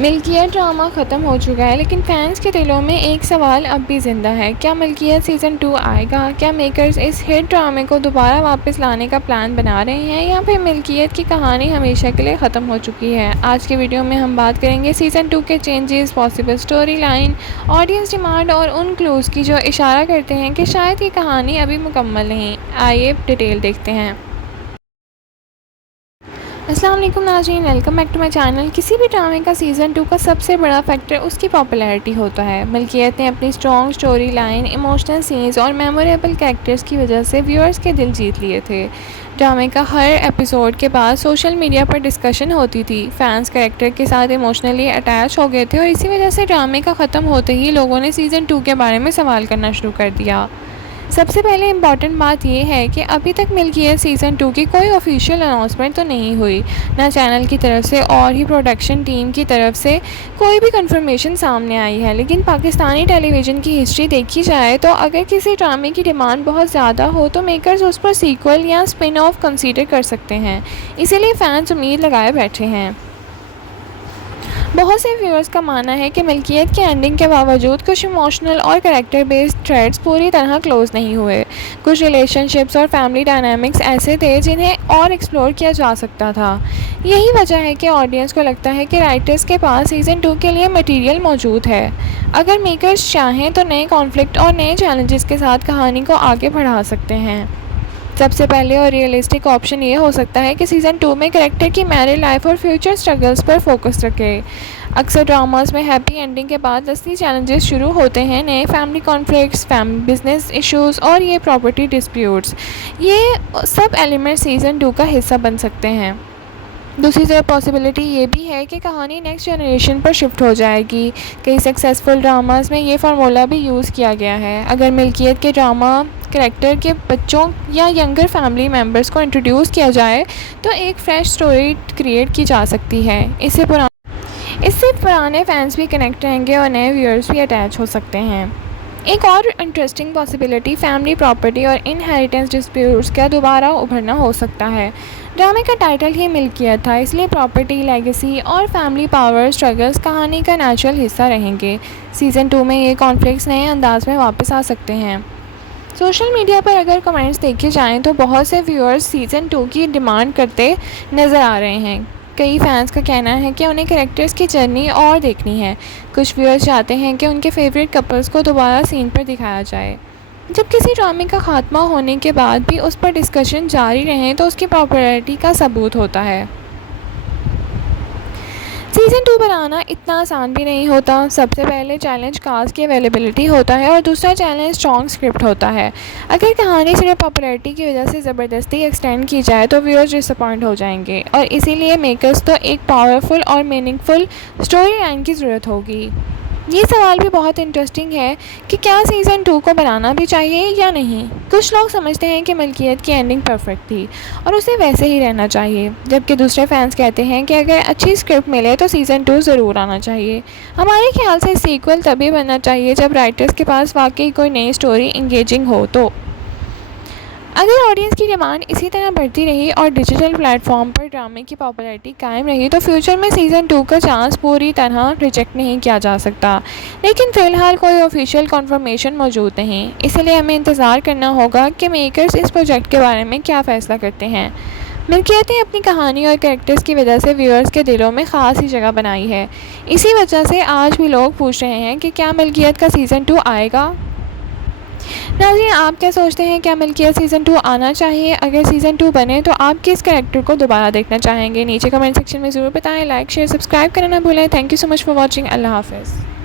मिल्कियत drama ख़त्म हो चुका है, लेकिन फैंस के दिलों में एक सवाल अब भी ज़िंदा है। क्या मिल्कियत सीज़न 2 आएगा? क्या मेकर्स इस हिट ड्रामे को दोबारा वापस लाने का प्लान बना रहे हैं, या फिर मिल्कियत की कहानी हमेशा के लिए ख़त्म हो चुकी है? आज के वीडियो में हम बात करेंगे सीज़न 2 के changes, possible story line, audience demand और उन क्लूज़ की जो इशारा करते हैं कि शायद ये कहानी अभी मुकम्मल नहीं। आइए डिटेल देखते हैं। अस्सलाम वालेकुम नाज़रीन, welcome back to my channel. किसी भी ड्रामे का सीज़न 2 का सबसे बड़ा फैक्टर उसकी पॉपुलैरिटी होता है। मिल्कियत ने अपनी strong story line, emotional scenes और मेमोरेबल कैरेक्टर्स की वजह से व्यूअर्स के दिल जीत लिए थे। ड्रामे का हर एपिसोड के बाद सोशल मीडिया पर डिस्कशन होती थी। फैंस कैरेक्टर के साथ इमोशनली अटैच हो गए थे और इसी वजह से ड्रामे का ख़त्म होते ही लोगों ने सीज़न 2 के बारे में सवाल करना शुरू कर दिया। सबसे पहले इम्पॉर्टेंट बात यह है कि अभी तक मिल्कियत सीज़न 2 की कोई ऑफिशियल अनाउंसमेंट तो नहीं हुई, ना चैनल की तरफ से और ही प्रोडक्शन टीम की तरफ से कोई भी कंफर्मेशन सामने आई है। लेकिन पाकिस्तानी टेलीविज़न की हिस्ट्री देखी जाए तो अगर किसी ड्रामे की डिमांड बहुत ज़्यादा हो तो मेकर्स उस पर सीक्वल या स्पिन ऑफ कंसीडर कर सकते हैं। इसीलिए फैंस उम्मीद लगाए बैठे हैं। बहुत से व्यूअर्स का मानना है कि मिल्कियत की एंडिंग के बावजूद कुछ इमोशनल और कैरेक्टर बेस्ड थ्रेड्स पूरी तरह क्लोज नहीं हुए। कुछ रिलेशनशिप्स और फैमिली डायनामिक्स ऐसे थे जिन्हें और एक्सप्लोर किया जा सकता था। यही वजह है कि ऑडियंस को लगता है कि राइटर्स के पास सीज़न 2 के लिए मटेरियल मौजूद है। अगर मेकर्स चाहें तो नए कॉन्फ्लिक्ट और नए चैलेंजेस के साथ कहानी को आगे बढ़ा सकते हैं। सबसे पहले और रियलिस्टिक ऑप्शन ये हो सकता है कि सीज़न 2 में कैरेक्टर की मैरिड लाइफ और फ्यूचर स्ट्रगल्स पर फोकस रखे। अक्सर ड्रामास में हैप्पी एंडिंग के बाद असली चैलेंजेस शुरू होते हैं, नए फैमिली कॉन्फ्लिक्ट्स, बिजनेस इश्यूज और ये प्रॉपर्टी डिस्प्यूट्स। ये सब एलिमेंट सीज़न 2 का हिस्सा बन सकते हैं। दूसरी तरफ पॉसिबिलिटी ये भी है कि कहानी नेक्स्ट जनरेशन पर शिफ्ट हो जाएगी। कई सक्सेसफुल ड्रामास में ये फार्मूला भी यूज़ किया गया है। अगर मिल्कियत के ड्रामा कैरेक्टर के बच्चों या यंगर फैमिली मेम्बर्स को इंट्रोड्यूस किया जाए तो एक फ़्रेश स्टोरी क्रिएट की जा सकती है। इससे पुराने फैंस भी कनेक्ट रहेंगे और नए व्यूअर्स भी अटैच हो सकते हैं। एक और इंटरेस्टिंग पॉसिबिलिटी फैमिली प्रॉपर्टी और इनहेरिटेंस डिस्प्यूट्स का दोबारा उभरना हो सकता है। ड्रामे का टाइटल ही मिल्कियत था, इसलिए प्रॉपर्टी, लेगेसी और फैमिली पावर स्ट्रगल्स कहानी का नेचुरल हिस्सा रहेंगे। सीज़न 2 में ये कॉन्फ्लिक्ट्स नए अंदाज में वापस आ सकते हैं। सोशल मीडिया पर अगर कमेंट्स देखे जाएं तो बहुत से व्यूअर्स सीज़न 2 की डिमांड करते नज़र आ रहे हैं। कई फैंस का कहना है कि उन्हें कैरेक्टर्स की जर्नी और देखनी है। कुछ व्यूअर्स चाहते हैं कि उनके फेवरेट कपल्स को दोबारा सीन पर दिखाया जाए। जब किसी ड्रामे का खात्मा होने के बाद भी उस पर डिस्कशन जारी रहे तो उसकी पॉपुलैरिटी का सबूत होता है। सीज़न 2 बनाना इतना आसान भी नहीं होता। सबसे पहले चैलेंज कास्ट की अवेलेबिलिटी होता है और दूसरा चैलेंज स्ट्रॉन्ग स्क्रिप्ट होता है। अगर कहानी सिर्फ पॉपुलैरिटी की वजह से ज़बरदस्ती एक्सटेंड की जाए तो व्यूअर्स डिसअपॉइंट हो जाएंगे और इसीलिए मेकर्स को एक पावरफुल और मीनिंगफुल स्टोरी लाइन की ज़रूरत होगी। ये सवाल भी बहुत इंटरेस्टिंग है कि क्या सीज़न 2 को बनाना भी चाहिए या नहीं। कुछ लोग समझते हैं कि मिल्कियत की एंडिंग परफेक्ट थी और उसे वैसे ही रहना चाहिए, जबकि दूसरे फैंस कहते हैं कि अगर अच्छी स्क्रिप्ट मिले तो सीज़न 2 ज़रूर आना चाहिए। हमारे ख्याल से सीक्वल तभी बनना चाहिए जब राइटर्स के पास वाकई कोई नई स्टोरी इंगेजिंग हो। तो अगर ऑडियंस की डिमांड इसी तरह बढ़ती रही और डिजिटल प्लेटफॉर्म पर ड्रामे की पॉपुलैरिटी कायम रही तो फ्यूचर में सीज़न 2 का चांस पूरी तरह रिजेक्ट नहीं किया जा सकता। लेकिन फ़िलहाल कोई ऑफिशियल कन्फर्मेशन मौजूद नहीं, इसलिए हमें इंतज़ार करना होगा कि मेकर्स इस प्रोजेक्ट के बारे में क्या फ़ैसला करते हैं। मिल्कियत ने अपनी कहानी और कैरेक्टर्स की वजह से व्यूअर्स के दिलों में ख़ास ही जगह बनाई है। इसी वजह से आज भी लोग पूछ रहे हैं कि क्या मिल्कियत का सीज़न 2 आएगा। नाज़रीन, आप क्या सोचते हैं, क्या मिल्कियत सीज़न 2 आना चाहिए? अगर सीज़न 2 बने तो आप किस कैरेक्टर को दोबारा देखना चाहेंगे? नीचे कमेंट सेक्शन में ज़रूर बताएं। लाइक, शेयर, सब्सक्राइब करना ना भूलें। Thank you so much for watching. अल्लाह हाफ़िज़।